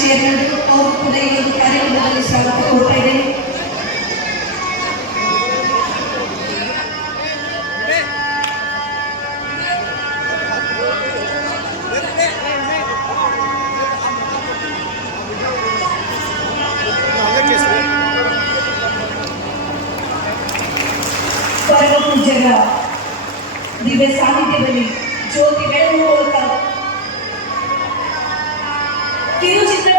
Chairman ಅವರು ಕೂಡ ಈ ಒಂದು ಕಾರ್ಯಕ್ರಮದಲ್ಲಿ ಸ್ವಾಗತ ಕೊಡ್ತಾ ಇದ್ದೇನೆ ಪರಮ ಪೂಜ್ಯರ ದಿವ್ಯ ಸಾನ್ನಿಧ್ಯದಲ್ಲಿ ಜ್ಯೋತಿ ಬೆಳಗುವ ಮೂಲಕ ಕಿರುಚಿತ್ರ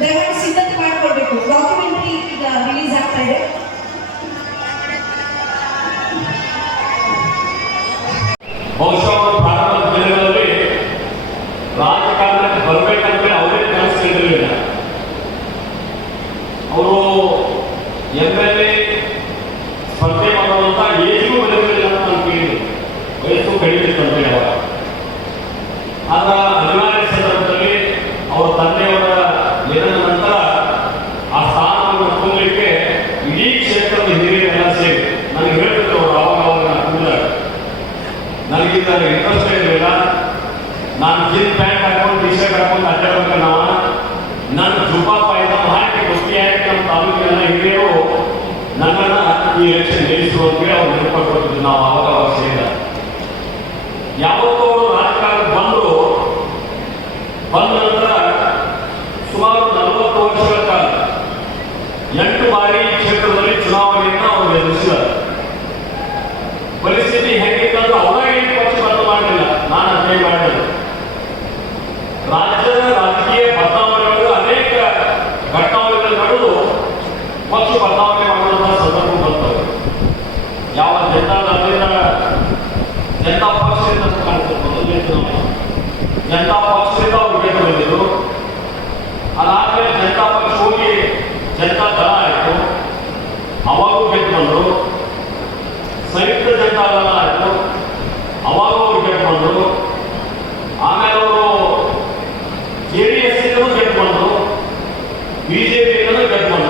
ದಯಮಾಡಿ ಸಿದ್ಧತೆ ಮಾಡಿಕೊಳ್ಬೇಕು. ಡಾಕ್ಯುಮೆಂಟ್ರಿ ಈಗ ರಿಲೀಸ್ ಆಗ್ತಾ ಇದೆ. ಪ್ರಾರಂಭದ ದಿನಗಳಲ್ಲಿ ಅವರೇ ಅವರು ಸ್ಪರ್ಧೆ ಮಾಡುವಂತ ಏಜಿಗೂ ಬಂದಿರಲಿಲ್ಲ ಅಂತ ನಾನು ಕೇಳಿದೆ ವಯಸ್ಸು ಕಡಿಮೆ ಅಂತ ನನಗಿಂತ ಇಂಟ್ರೆಸ್ಟ್ ಇರಲಿಲ್ಲ ನಾನು ಜಿನ್ ಪ್ಯಾಂಟ್ ಹಾಕೊಂಡು ಟಿ ಶರ್ಟ್ ಹಾಕೊಂಡು ಅಡ್ಡಾಡ್ಬೇಕು ನಾವು ನನ್ನ ಜುಬಾ ಪಾಯ್ದ ಹಾಕಿ ಆಯ್ತು ನಮ್ಮ ತಾಲೂಕಿನ ಹಿರಿಯರು ನನ್ನನ್ನ ಈ ಎಲೆಕ್ಷನ್ ಗೆಲ್ಲಿಸುವ ಅಂತೇಳಿ ಅವ್ರು ನೆನಪಾಗ್ಬಿಟ್ಟಿದ್ರು ನಾವು ಆವಾಗ ಅವಾಗ ಸೇರಿದ ಯಾವತ್ತೂ ಅವರು ರಾಜಕಾರಣ ಬಂದರು, ಬಂದ ನಂತರ ಸುಮಾರು ನಲವತ್ತು ವರ್ಷಗಳ ಕಾಲ ಎಂಟು ಬಾರಿ ಕ್ಷೇತ್ರದಲ್ಲಿ ಚುನಾವಣೆಯನ್ನು ಪಕ್ಷ ಬದಲಾವಣೆ ಮಾಡುವಂತಹ ಸಂದರ್ಭ ಬರ್ತವೆ. ಯಾವ ಜನತಾ ಪಕ್ಷದಿಂದ ಅಂತ ಕಾಣ್ತದೆ ಮೊದಲನೇ ಚುನಾವಣೆ ಜನತಾ ಪಕ್ಷದಿಂದ ಅವರು ಗೆದ್ದು ಬಂದಿದ್ರು. ಅದಾದ್ಮೇಲೆ ಜನತಾ ಪಕ್ಷ ಹೋಗಿ ಜನತಾ ದಳ ಆಯಿತು. ಅವಾಗೂ ಗೆದ್ದು ಬಂದರು. ಸಂಯುಕ್ತ ಜನತಾದಳ ಆಯಿತು. ಅವಾಗ ಅವರು ಗೆದ್ದು ಬಂದರು. ಆಮೇಲೆ ಅವರು ಜೆ ಡಿ ಎಸ್ ಗೆದ್ದು ಬಂದರು. ಬಿಜೆಪಿಯಿಂದಲೂ ಗೆದ್ದು ಬಂದರು ನನಗೆ ಆಶ್ಚರ್ಯ